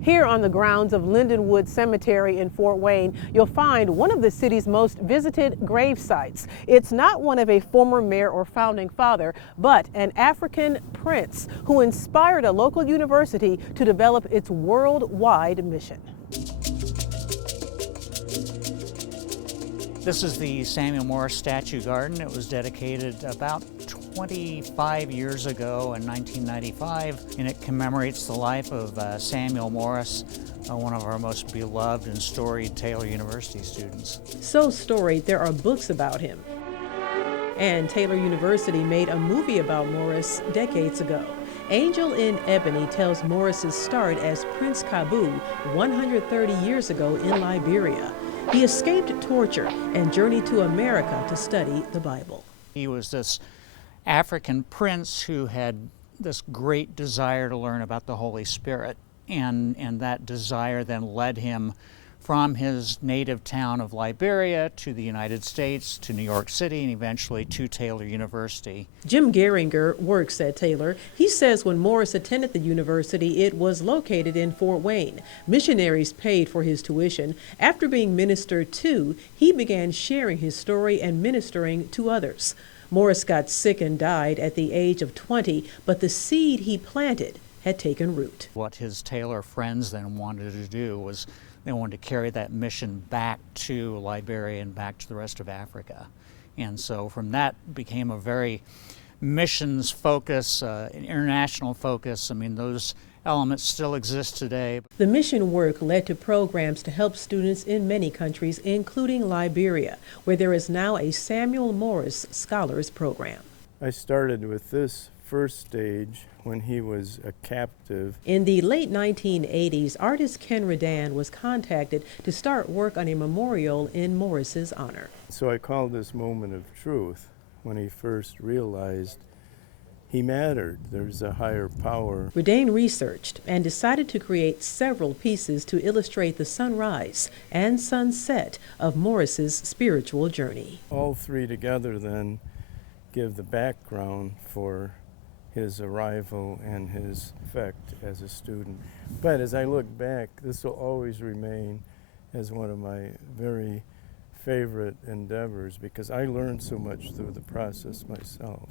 Here on the grounds of Lindenwood Cemetery in Fort Wayne, you'll find one of the city's most visited grave sites. It's not one of a former mayor or founding father, but an African prince who inspired a local university to develop its worldwide mission. This is the Samuel Morse Statue Garden. It was dedicated about 25 years ago in 1995, and it commemorates the life of Samuel Morse, one of our most beloved and storied Taylor University students. So storied, there are books about him. And Taylor University made a movie about Morris decades ago. Angel in Ebony tells Morris's start as Prince Kaboo 130 years ago in Liberia. He escaped torture and journeyed to America to study the Bible. He was this African prince who had this great desire to learn about the Holy Spirit, and that desire then led him from his native town of Liberia to the United States, to New York City, and eventually to Taylor University. Jim Geringer works at Taylor. He says when Morris attended the university, it was located in Fort Wayne. Missionaries paid for his tuition. After being ministered to, he began sharing his story and ministering to others. Morris got sick and died at the age of 20, but the seed he planted had taken root. What his Taylor friends then wanted to do was they wanted to carry that mission back to Liberia and back to the rest of Africa. And so from that became a very missions focus, an international focus. I mean, those elements still exist today. The mission work led to programs to help students in many countries, including Liberia, where there is now a Samuel Morse Scholars Program. I started with this first stage when he was a captive. In the late 1980s, artist Ken Redan was contacted to start work on a memorial in Morris's honor. So I called this moment of truth when he first realized he mattered. There's a higher power. Redan researched and decided to create several pieces to illustrate the sunrise and sunset of Morris's spiritual journey. All three together then give the background for his arrival and his effect as a student. But as I look back, this will always remain as one of my very favorite endeavors because I learned so much through the process myself.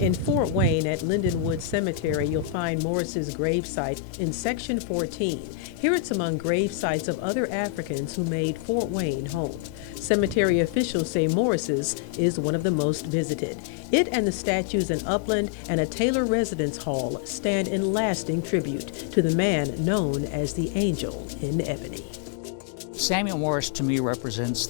In Fort Wayne at Lindenwood Cemetery, you'll find Morris's gravesite in Section 14. Here it's among grave sites of other Africans who made Fort Wayne home. Cemetery officials say Morris's is one of the most visited. It and the statues in Upland and a Taylor residence hall stand in lasting tribute to the man known as the Angel in Ebony. Samuel Morse to me represents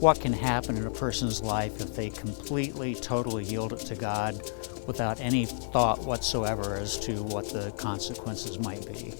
what can happen in a person's life if they completely, totally yield it to God without any thought whatsoever as to what the consequences might be.